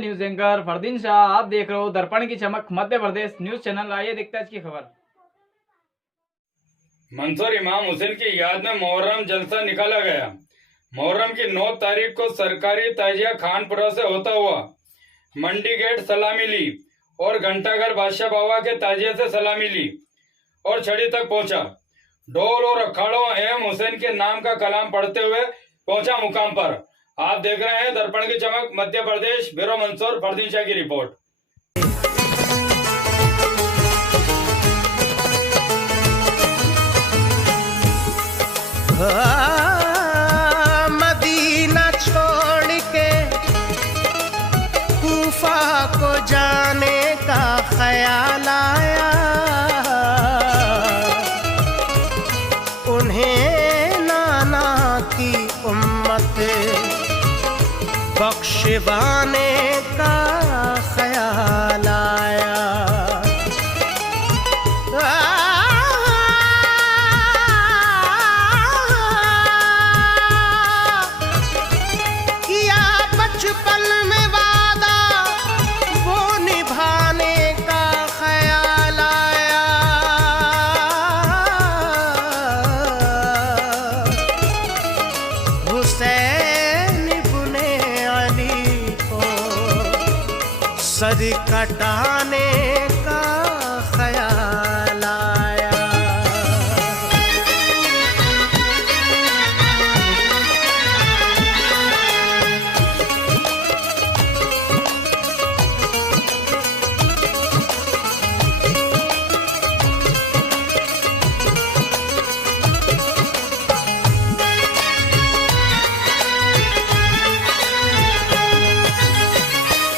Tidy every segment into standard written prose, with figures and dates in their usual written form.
News anchor Fardeen Shah. आप देख रहे हो दर्पण की चमक मध्य प्रदेश न्यूज चैनल। आइए देखते हैं आज की खबर। मंसूर इमाम हुसैन की याद में मुहर्रम जलसा निकाला गया। मुहर्रम की 9 तारीख को सरकारी ताजिया खानपुरा से होता हुआ मंडी गेट सलामी ली और घंटाघर बादशाह बाबा के ताजिया से सलामी ली और छड़ी तक पहुंचा। ढोल और अखाड़ों एम हुसैन के नाम का कलाम पढ़ते हुए पहुंचा मुकाम पर। आप देख रहे हैं दर्पण की चमक मध्य प्रदेश। ब्यूरो मंसूर, फरदीन शाह की रिपोर्ट। मदीना छोड़ के कूफा को जाने का ख्याल आया, उन्हें नाना की उम्मत बख्शवाने का ख्याल आया। किया बचपन में वादा वो निभाने का ख्याल आया। हुसैन इब्ने अली को सर कटाने का ख्याल आया।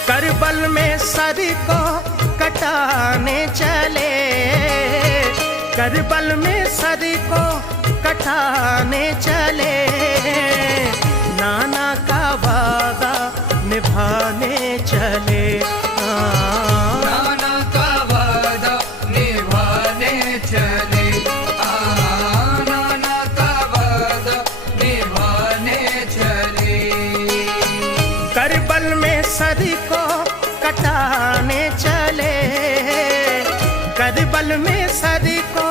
करबल में सर को कटाने चले, करबल में सर को कटाने चले, नाना का वादा निभाने चले। नाना का वादा निभाने चले, नाना का वादा निभाने चले। करबल में सर को कटाने चले, करबल में सर को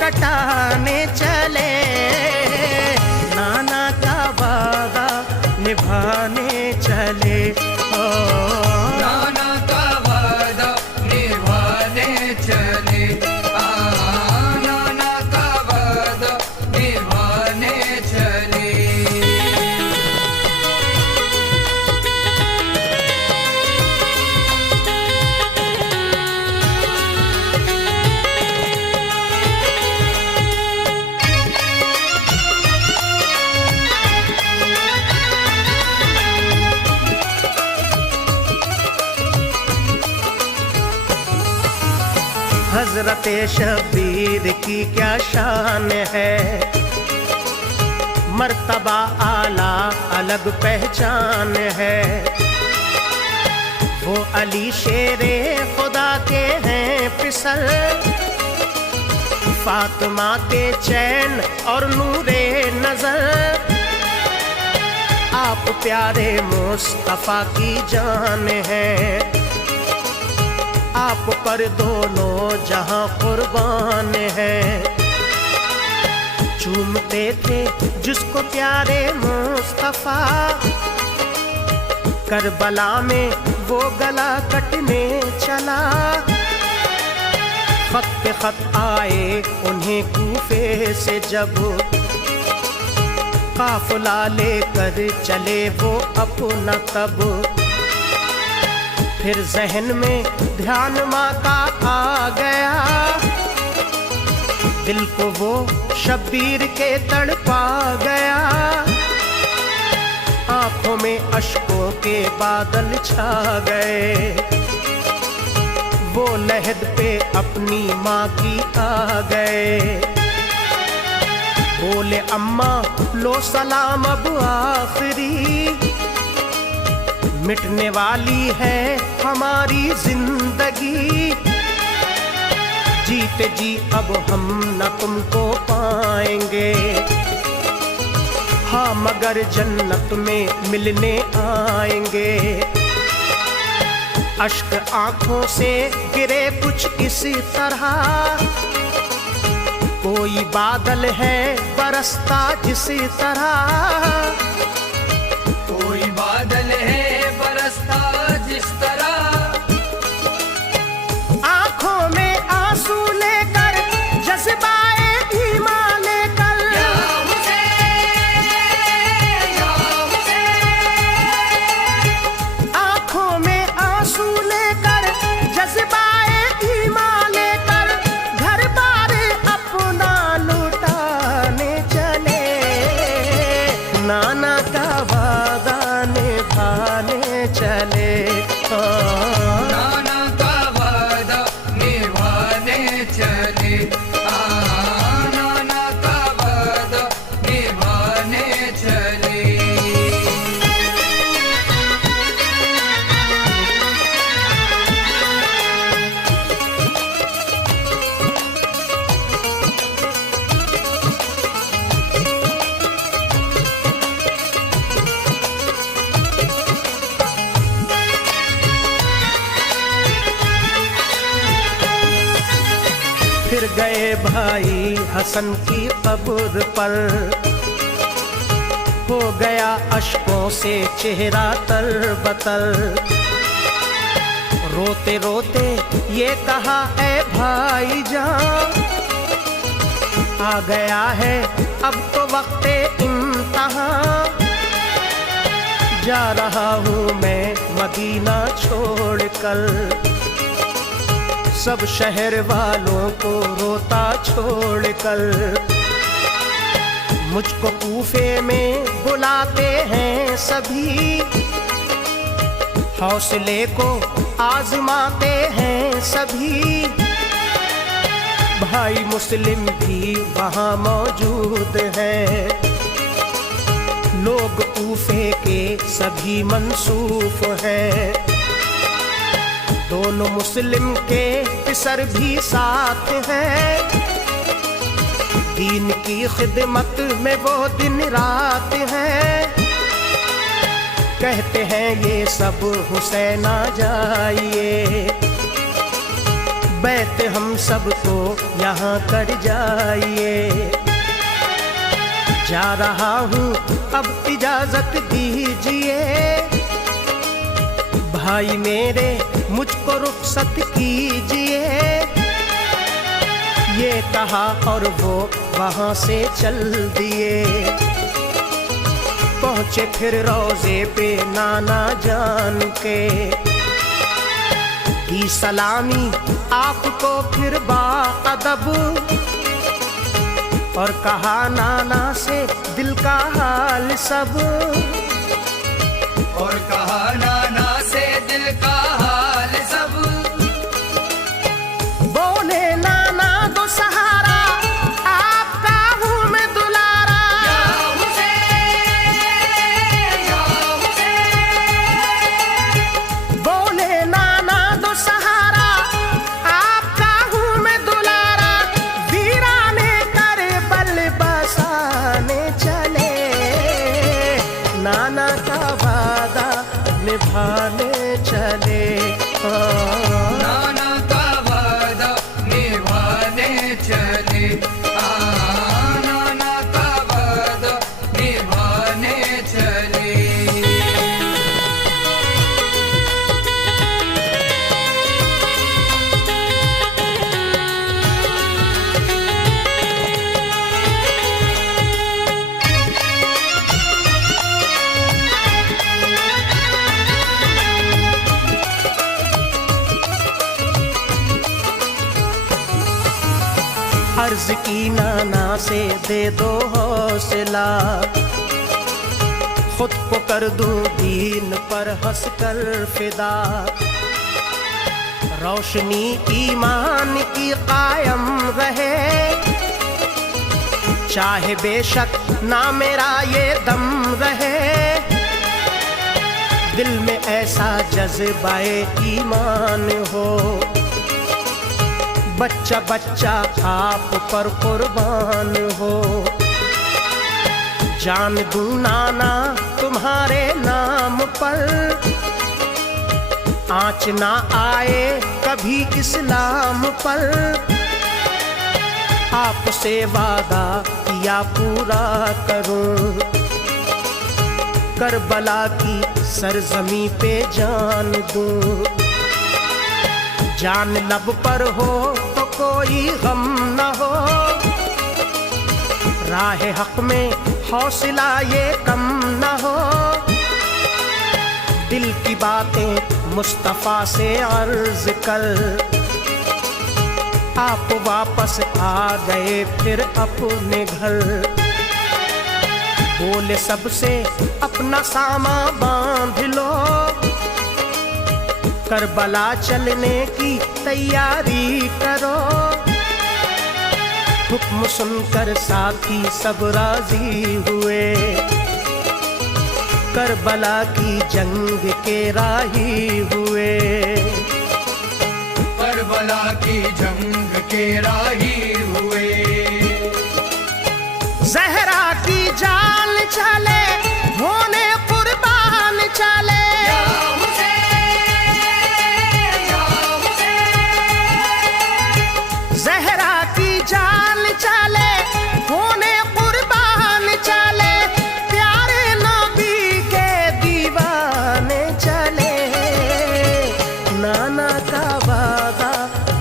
कटाने चले, नाना का वादा निभाने चले। नाना का वादा निभाने चले, नाना का वादा निभाने चले। हजरत शबीर की क्या शान है, मर्तबा आला अलग पहचान है। वो अली शेरे खुदा के हैं फिसल, फातिमा के चैन और नूरे नजर। आप प्यारे मुस्तफा की जान है, आप पर दोनों जहां कुर्बान है। चूमते थे जिसको प्यारे मुस्तफा, करबला में वो गला कटने चला। खत पे खत आए उन्हें कूफे से जब, काफिला लेकर चले वो अपना तब। फिर जहन में ध्यान माँ का आ गया, दिल को वो शब्बीर के तड़पा गया। आंखों में अश्कों के बादल छा गए, वो लहद पे अपनी माँ की आ गए। बोले अम्मा लो सलाम अब आखिरी, मिटने वाली है हमारी जिंदगी। जीते जी अब हम न तुमको पाएंगे, हाँ मगर जन्नत में मिलने आएंगे। अश्क आंखों से गिरे कुछ इस तरह, कोई बादल है बरसता जिस तरह, कोई बादल है बरसता जिस तरह, आंखों में आंसू लेकर जज्बाए ईमान लेकर, या हुसैन, या हुसैन, आंखों में आंसू लेकर जज्बाए ईमान लेकर, घर बार अपना लुटाने चले, नाना का वादा निभाने चले। नाना का वादा निभाने चले, नाना का वादा निभाने चले। फिर गए भाई हसन की कब्र पर, हो गया अश्कों से चेहरा तरबतर, रोते रोते ये कहा ऐ भाई जान, आ गया है अब तो वक्ते इम्तिहां, जा रहा हूँ मैं मदीना छोड़कर, सब शहर वालों को रोता छोड़कर, मुझको कूफे में बुलाते हैं सभी, हौसले को आजमाते हैं सभी, भाई मुस्लिम भी वहाँ मौजूद हैं, लोग कूफे के सभी मंसूफ हैं, दोनों मुस्लिम के पिसर भी साथ हैं, दीन की खिदमत में वो दिन रात हैं, कहते हैं ये सब हुसैन आ जाइए, बैत हम सबको यहाँ कर जाइए, जा रहा हूँ अब इजाजत दीजिए, भाई मेरे मुझको रुखसत कीजिए, ये कहा और वो वहाँ से चल दिए, पहुँचे फिर रोजे पे नाना जान के, दी सलामी आपको फिर बाअदब, और कहा नाना से दिल का हाल सब, और कहा नाना से दिल का हाल सब, बोले नाना दो सहारा आपका हूँ मैं दुलारा, या हुसैन, या हुसैन, बोले नाना दो सहारा आपका हूँ मैं दुलारा, वीराने करबल बसाने चले, नाना का वादा निभाने चले, नाना का वादा निभाने चले, नाना का वादा निभाने चले। अर्ज की नाना से दे दो हौसला, खुद को कर दूं दीन पर हंस कर फिदा, रोशनी ईमान की कायम रहे, चाहे बेशक ना मेरा ये दम रहे, दिल में ऐसा जज्बाए ईमान हो, बच्चा बच्चा आप पर कुर्बान हो, जान दूं नाना तुम्हारे नाम पर, आँच ना आए कभी इस्लाम पर, आपसे वादा किया पूरा करूं। करबला की सरजमी पे जान दूं, जान लब पर हो तो कोई गम न हो, राह हक में हौसला ये कम न हो। दिल की बातें मुस्तफा से अर्ज कर, आप वापस आ गए फिर अपने घर। बोले सबसे अपना सामा बांध लो, करबला चलने की तैयारी करो। हुक्म सुनकर साथी सब राजी हुए, करबला की जंग के राही हुए। करबला की जंग के राही हुए। ज़हरा की जान चले होने कुर्बान चले, या हुसैन, या हुसैन। ज़हरा की जान चले होने कुर्बान चले, प्यारे नबी के दीवाने चले। नाना का वादा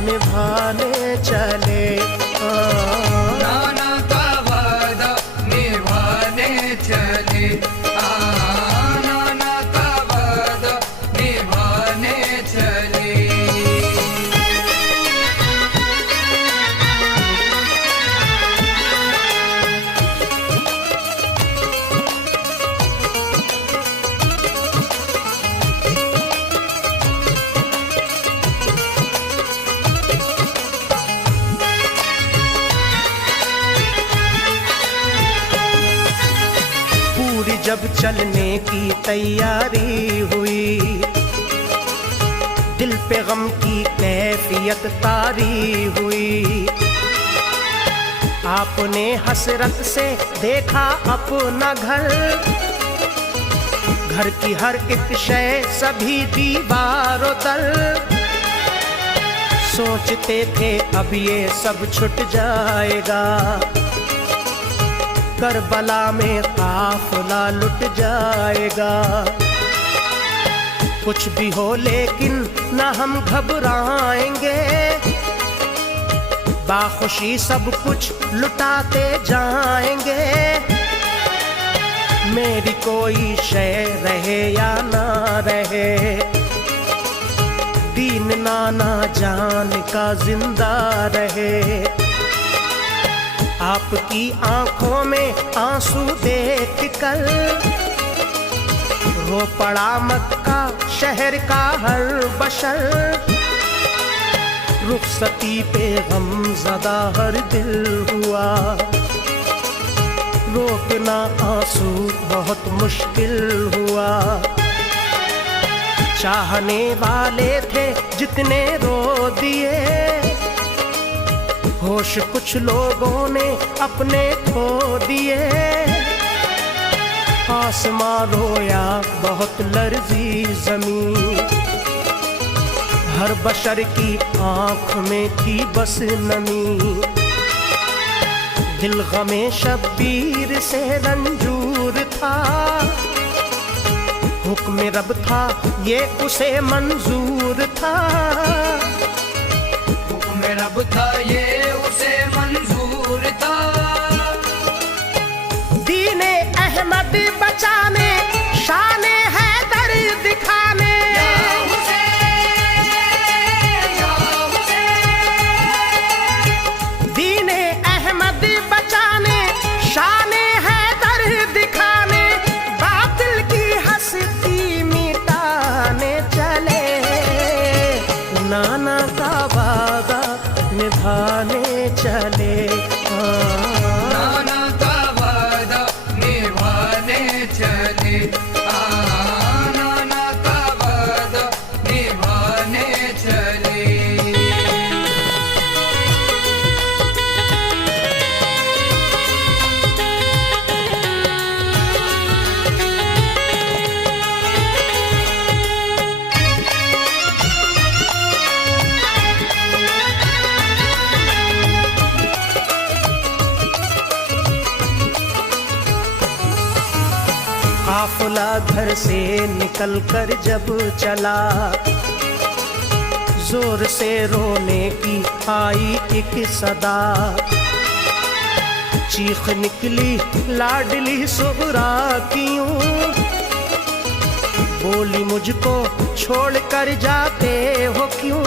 निभाने चले, नाना का वादा निभाने चले। नाना का वादा निभाने चले। पूरी जब चलने की तैयारी हुई, दिल पे गम की कैफियत तारी हुई। आपने हसरत से देखा अपना घर, घर की हर एक शय सभी दीवारों दर। सोचते थे अब ये सब छुट जाएगा, करबला में काफिला लुट जाएगा। कुछ भी हो लेकिन न हम घबराएंगे, बाखुशी सब कुछ लुटाते जाएंगे। मेरी कोई शय रहे या ना रहे, दीन नाना जान का जिंदा रहे। आपकी आंखों में आंसू देख कर रो पड़ा मक्का शहर का हर बशर। रुखसती पे गमज़दा हर दिल हुआ, रोकना आंसू बहुत मुश्किल हुआ। चाहने वाले थे जितने रो दिए, होश कुछ लोगों ने अपने खो दिए। आसमां रोया बहुत लर्जी जमीन, हर बशर की आंख में थी बस नमी। दिल गमे शब्बीर से रंजूर था, हुक्म रब था ये उसे मंजूर था। हुक्म रब था ये उसे मंजूर था। दीने अहमद बचाने, शाने हैदर दिखाने, या हुसैन, या हुसैन। दीने अहमद बचाने, शाने हैदर दिखाने, बातिल की हस्ती मिटाने चले। नाना का वादा निभाने चले। नाना का वादा निभाने चले। नाना का वादा निभाने चले। काफिला घर से निकल कर जब चला, जोर से रोने की आई एक सदा। चीख निकली लाडली सुगरा क्यों, बोली मुझको छोड़ कर जाते हो क्यों।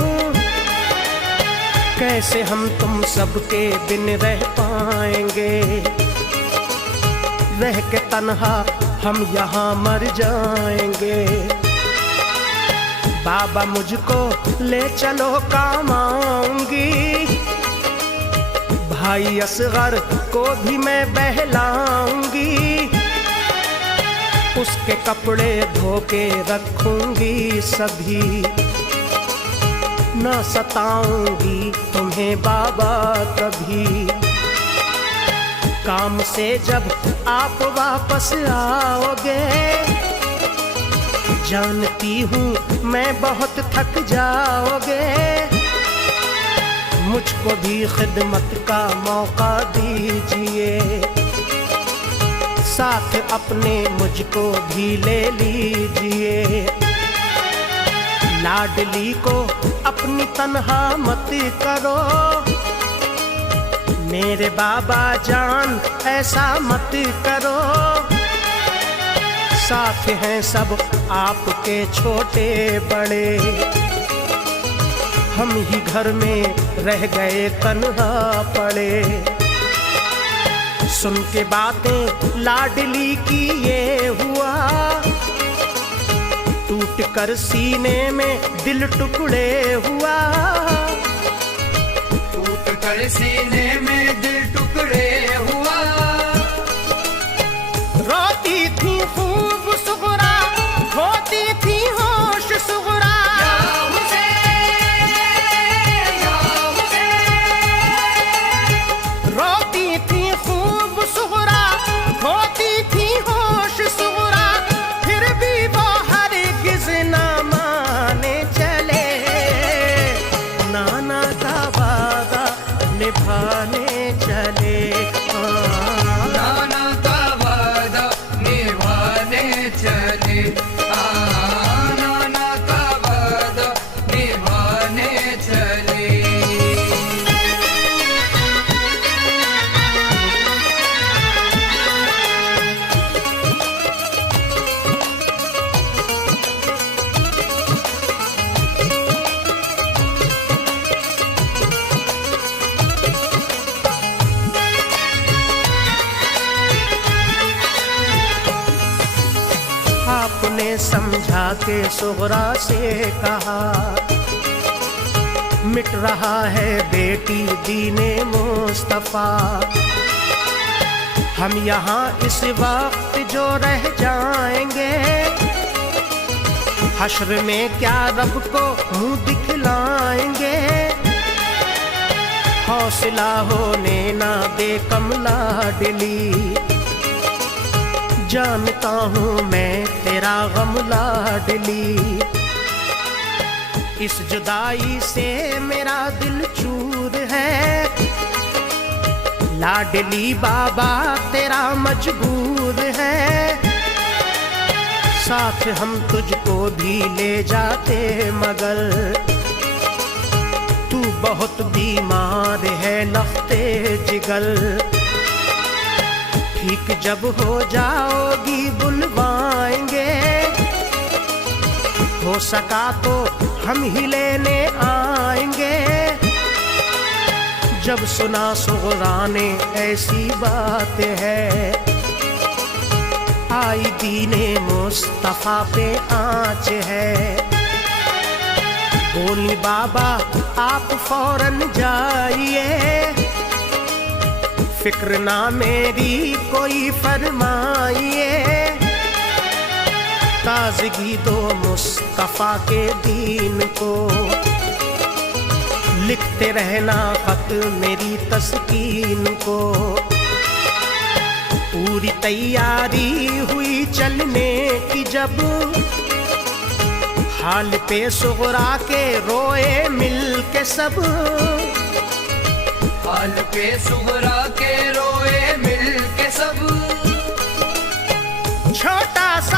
कैसे हम तुम सबके बिन रह पाएंगे, रह के तन्हा हम यहाँ मर जाएंगे। बाबा मुझको ले चलो काम आऊंगी, भाई असगर को भी मैं बहलाऊंगी। उसके कपड़े धो के रखूंगी सभी, ना सताऊंगी तुम्हें बाबा कभी। काम से जब आप वापस आओगे, जानती हूँ मैं बहुत थक जाओगे। मुझको भी खिदमत का मौका दीजिए, साथ अपने मुझको भी ले लीजिए। लाडली को अपनी तन्हा मत करो, मेरे बाबा जान ऐसा मत करो। साथ हैं सब आपके छोटे बड़े, हम ही घर में रह गए तन्हा पड़े। सुन के बातें लाडली की ये हुआ, टूट कर सीने में दिल टुकड़े हुआ। टूट कर सीने में दिल टुकड़े हुआ। रोती थी खूब सुगरा, होती थी होश सुगरा। रोती थी खूब सुगरा, होती थी होश सुगरा। फिर भी वो हरगिज़ ना माने चले, नाना का वादा निभाने चले। नाना का वादा निभाने चले, नाना का वादा निभाने चले। आपने समझा के सुगरा से कहा, मिट रहा है बेटी दीने मुस्तफा। हम यहाँ इस वक्त जो रह जाएंगे, हश्र में क्या रब को मुंह दिखलाएंगे। हौसला होने ना दे कमला दिली, जानता हूँ मैं तेरा गम लाडली। इस जुदाई से मेरा दिल चूर है, लाडली बाबा तेरा मजबूर है। साथ हम तुझको भी ले जाते मगर तू बहुत बीमार है लफ्ते जिगर। ठीक जब हो जाओगी बुलवाएंगे, हो सका तो हम ही लेने आएंगे। जब सुना सुगरा ने ऐसी बात है, आई दीने मुस्तफा पे आँच है। बोली बाबा आप फौरन जाइए, फिक्र ना मेरी कोई फरमाइए। ताज़गी दो मुस्तफा के दीन को, लिखते रहना खत मेरी तस्कीन को। पूरी तैयारी हुई चलने की जब, हाल पे सुगरा के रोए मिल के सब। हाल पे सुगरा के रोए मिल के सब। छोटा सा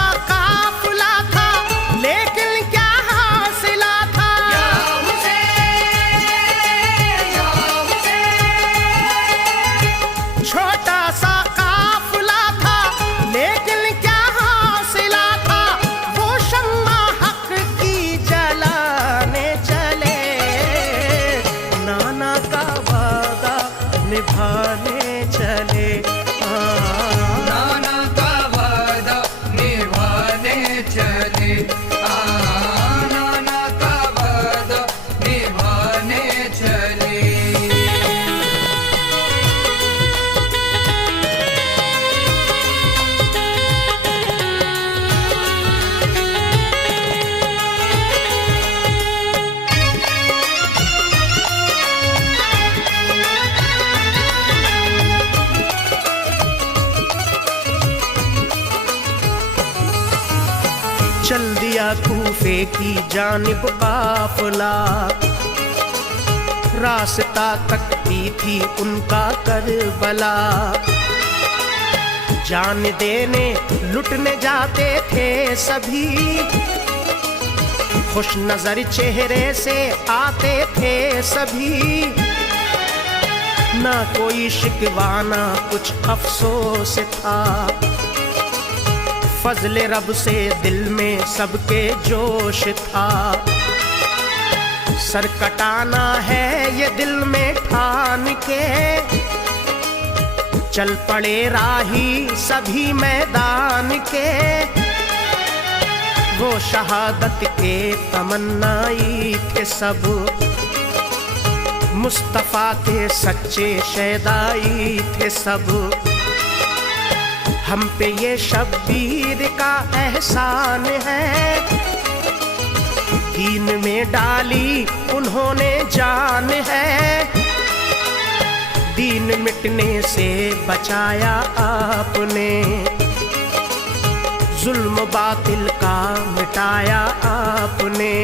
दिया कूफे की जानिब काफिला, रास्ता तकती थी उनका करबला। जान देने लुटने जाते थे सभी, खुश नजर चेहरे से आते थे सभी। ना कोई शिकवा ना कुछ अफसोस था, फजले रब से दिल में सबके जोश था। सर कटाना है ये दिल में ठान के, चल पड़े राही सभी मैदान के। वो शहादत के तमन्नाई थे सब, मुस्तफा के सच्चे शहदाई थे सब। हम पे ये शब्बीर का एहसान है, दीन में डाली उन्होंने जान है। दीन मिटने से बचाया आपने, जुल्म बातिल का मिटाया आपने।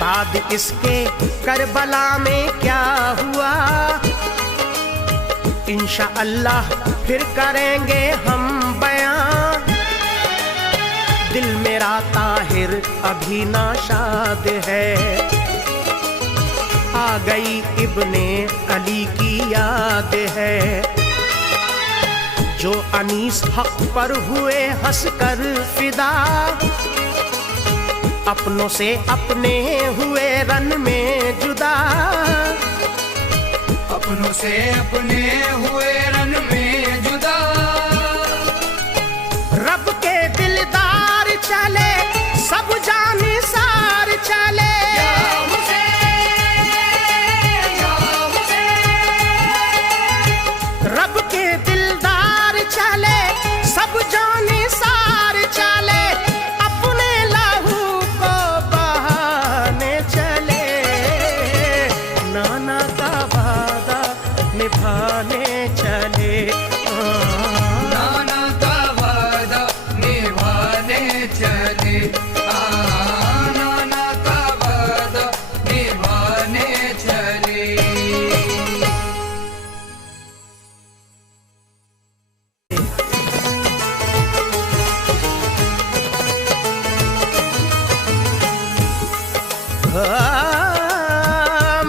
बाद इसके करबला में क्या हुआ, इंशाअल्लाह फिर करेंगे हम बयां। दिल मेरा ताहिर अभी नाशाद है, आ गई इब्ने अली की याद है। जो अनीस हक पर हुए हंस कर फिदा, अपनों से अपने हुए रन में जुदा। अपनों से अपने हुए रन में जुदा। रब के दिलदार चले सब जाने सार चले, या हुसैन, या हुसैन। रब के दिलदार चले सब जाने सार चले, अपने लहू को बहाने चले। नाना का वादा निभाने चले, नाना का वादा निभाने चले। नाना का वादा निभाने चले।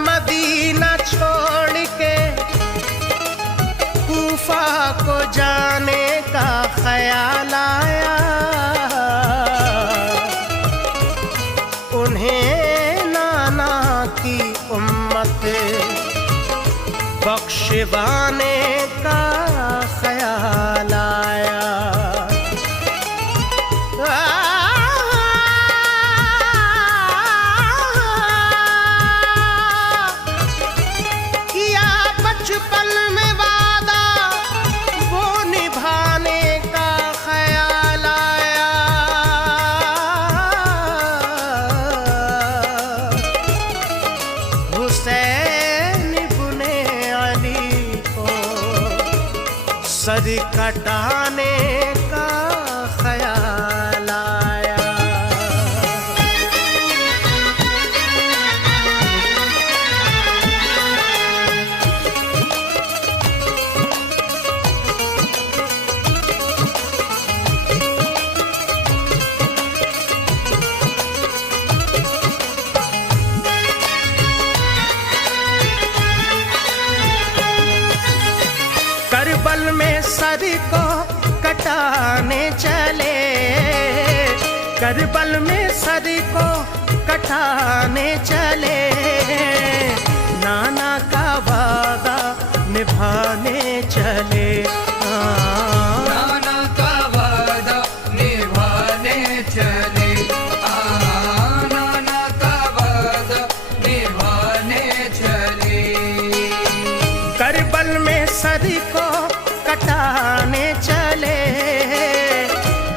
मदीना छोड़ के कूफा को जाने का ख्याल आया, उन्हें नाना की उम्मत बख्शवाने का ख्याल आया। किया बचपन में वादा वो निभाने का ख्याल आया। हुसैन इब्ने अली को सर कटाने का ख्याल आया। करबल में सर को कटाने चले, करबल में सर को कटाने चले। नाना का वादा निभाने चले। नाना का वादा निभाने चले। नाना का वादा निभाने चले। करबल में सर को कटाने चले,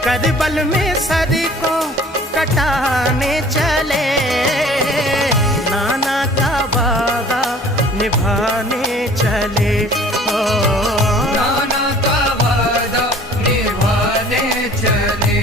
करबल में सर को कटाने चले। नाना का वादा निभाने चले। नाना का वादा निभाने चले।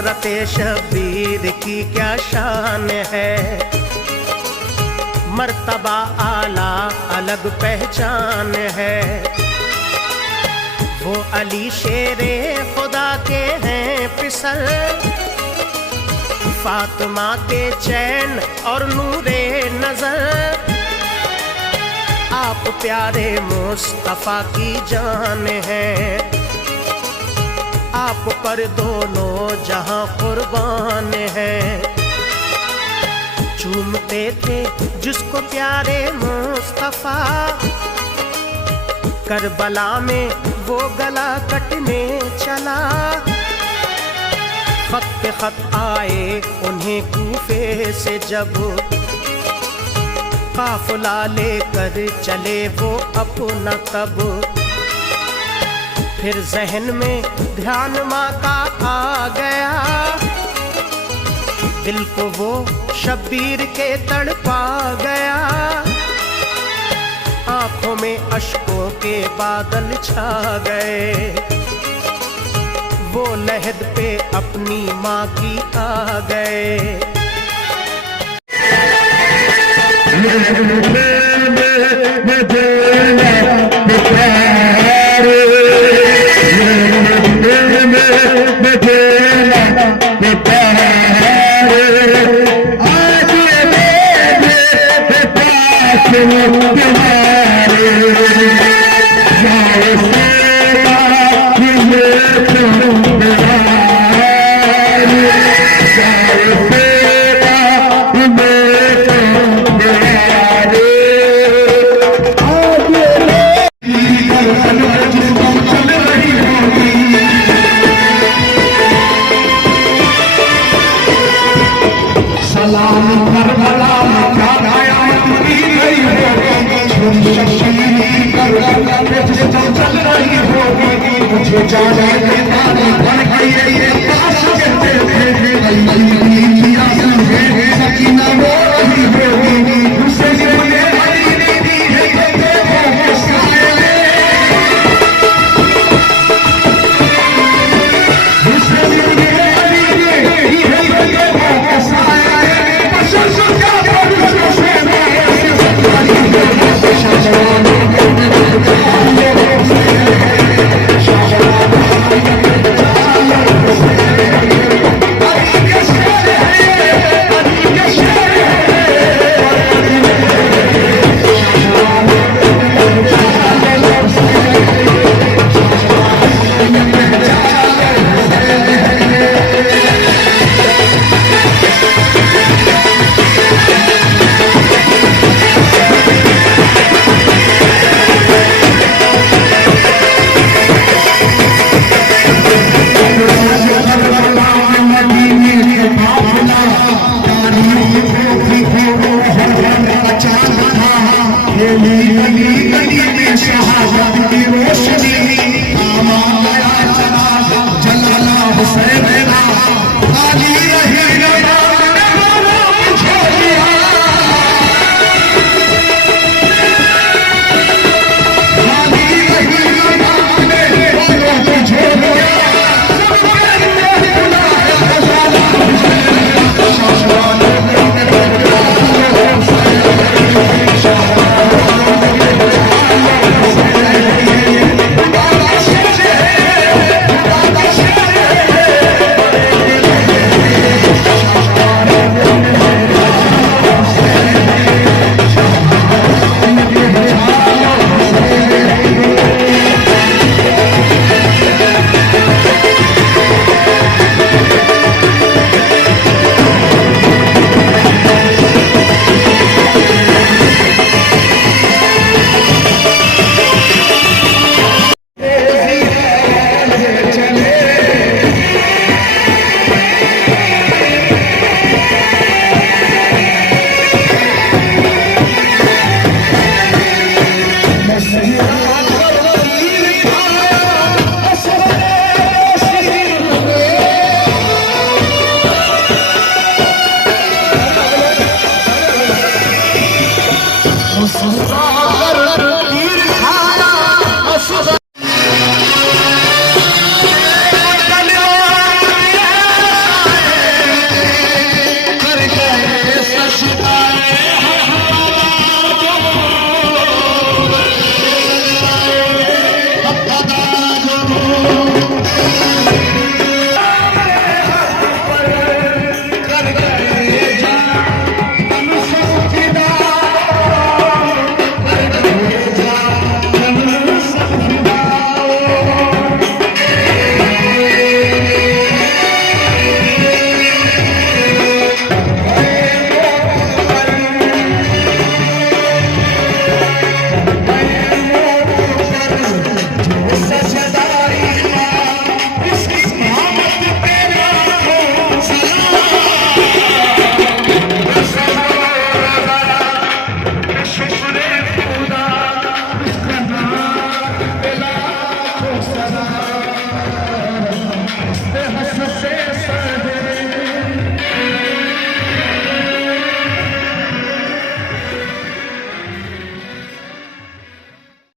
हजरत शबीर की क्या शान है, मर्तबा आला अलग पहचान है। वो अली शेरे खुदा के हैं पिसल, फातिमा के चैन और नूरे नजर। आप प्यारे मुस्तफा की जान है, आप पर दोनों जहां कुर्बान है। चूमते थे जिसको प्यारे मुस्तफा, करबला में वो गला कटने चला। खत पे खत आए उन्हें कूफे से जब, काफिला लेकर चले वो अपना तब। फिर जहन में ध्यान माँ का आ गया, दिल को वो शब्बीर के तड़पा गया। आंखों में अश्कों के बादल छा गए, वो लहद पे अपनी माँ की आ गए। जाने बन गई